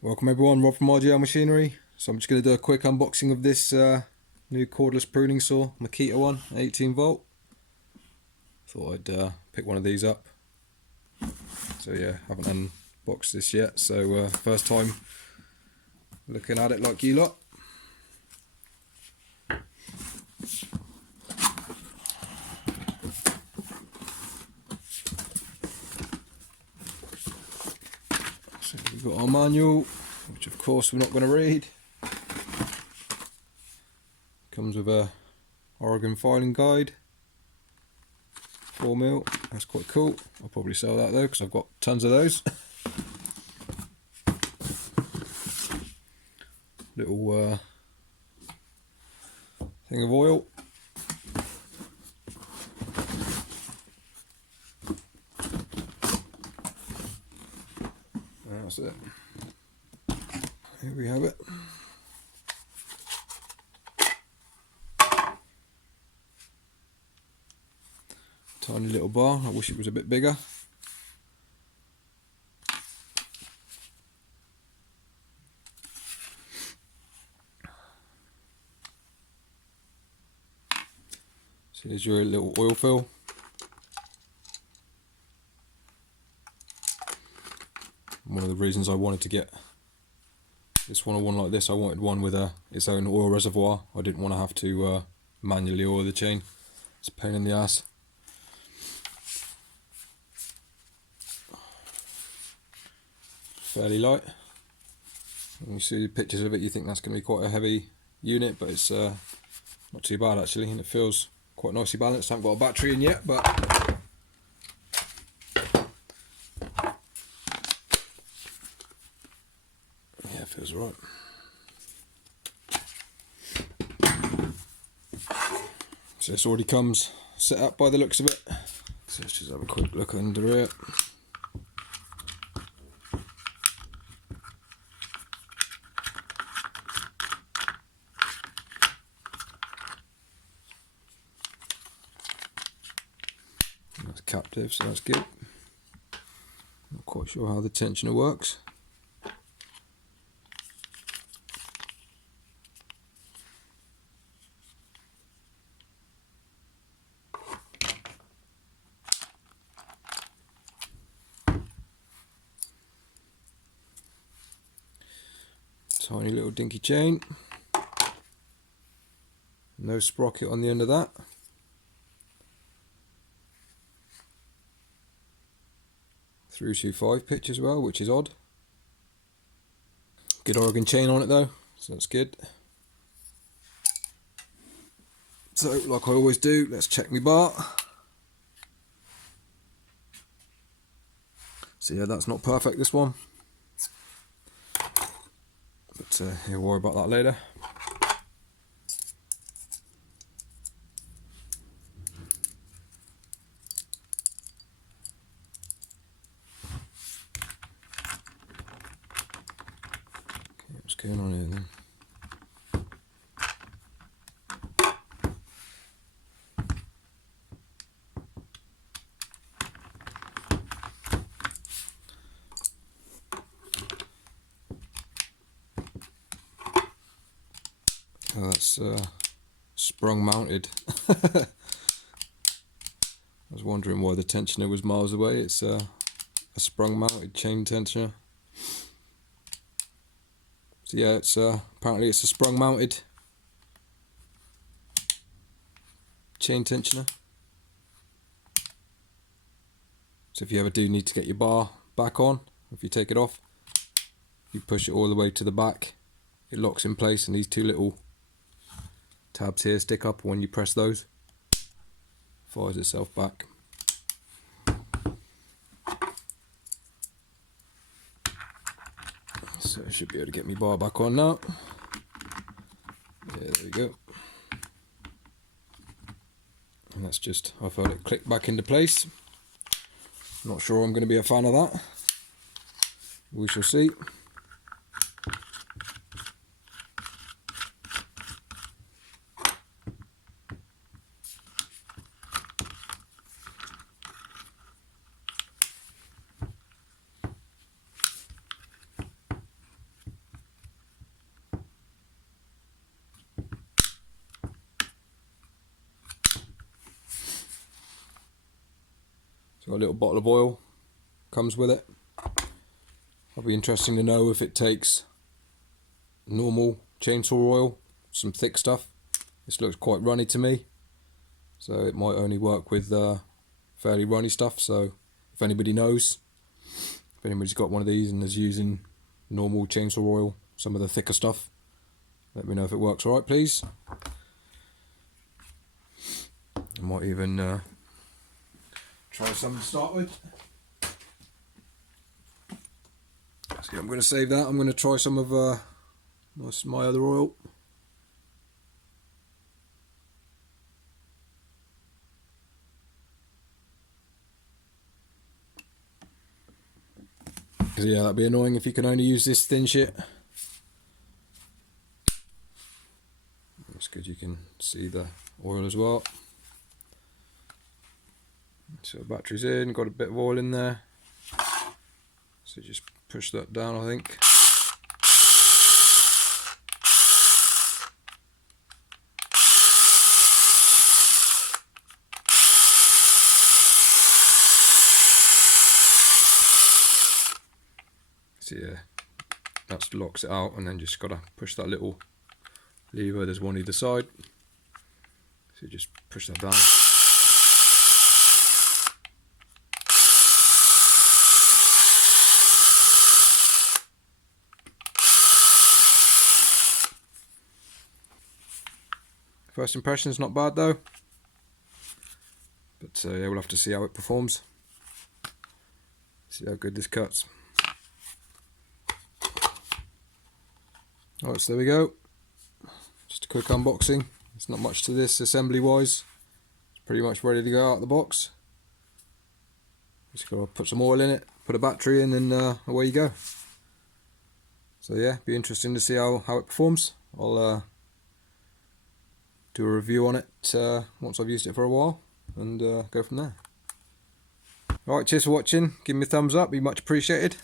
Welcome everyone, Rob from RGL Machinery. So I'm just going to do a quick unboxing of this new cordless pruning saw, Makita one, 18 volt. Thought I'd pick one of these up. So yeah, haven't unboxed this yet, so first time looking at it like you lot. So we've got our manual, which of course we're not going to read. Comes with a Oregon filing guide, 4mm. That's quite cool. I'll probably sell that though because I've got tons of those. Little thing of oil. That's it. Here we have it. Tiny little bar. I wish it was a bit bigger. So here's your little oil fill. One of the reasons I wanted to get this one or one like this, I wanted one with its own oil reservoir. I didn't want to have to manually oil the chain. It's a pain in the ass. Fairly light. When you see pictures of it, you think that's going to be quite a heavy unit, but it's not too bad actually, and it feels quite nicely balanced. I haven't got a battery in yet, but yeah, it feels right. So this already comes set up by the looks of it. So let's just have a quick look under it. That's captive, so that's good. Not quite sure how the tensioner works. Tiny little dinky chain. No sprocket on the end of that. Through to 5 pitch as well, which is odd. Good Oregon chain on it though, so that's good. So like I always do, let's check my bar. So yeah, that's not perfect, this one. But we'll worry about that later. Okay, what's going on here then? Oh, that's sprung mounted. I was wondering why the tensioner was miles away. It's a sprung mounted chain tensioner. So yeah, it's apparently it's a sprung mounted chain tensioner. So if you ever do need to get your bar back on, if you take it off, you push it all the way to the back, it locks in place, and these two little tabs here stick up. When you press those, fires itself back. So I should be able to get my bar back on now. Yeah, there we go. And that's just, I felt it click back into place. Not sure I'm going to be a fan of that. We shall see. got a little bottle of oil, comes with it. It'll be interesting to know if it takes normal chainsaw oil, some thick stuff. This looks quite runny to me, so it might only work with fairly runny stuff. So if anybody knows, if anybody's got one of these and is using normal chainsaw oil, some of the thicker stuff, let me know if it works alright, please. I might even try some to start with. So I'm going to save that. I'm going to try some of my other oil. Because yeah, that'd be annoying if you can only use this thin shit. It's good you can see the oil as well. So the battery's in, got a bit of oil in there. So just push that down, I think. So yeah, that locks it out, and then just gotta push that little lever. There's one either side. So you just push that down. First impression's not bad though, but yeah, we'll have to see how it performs. See how good this cuts. Alright, so there we go. Just a quick unboxing. There's not much to this assembly wise. It's pretty much ready to go out of the box. Just gotta put some oil in it, put a battery in, and away you go. So yeah, be interesting to see how it performs. I'll do a review on it once I've used it for a while, and go from there. Alright, cheers for watching. Give me a thumbs up, be much appreciated.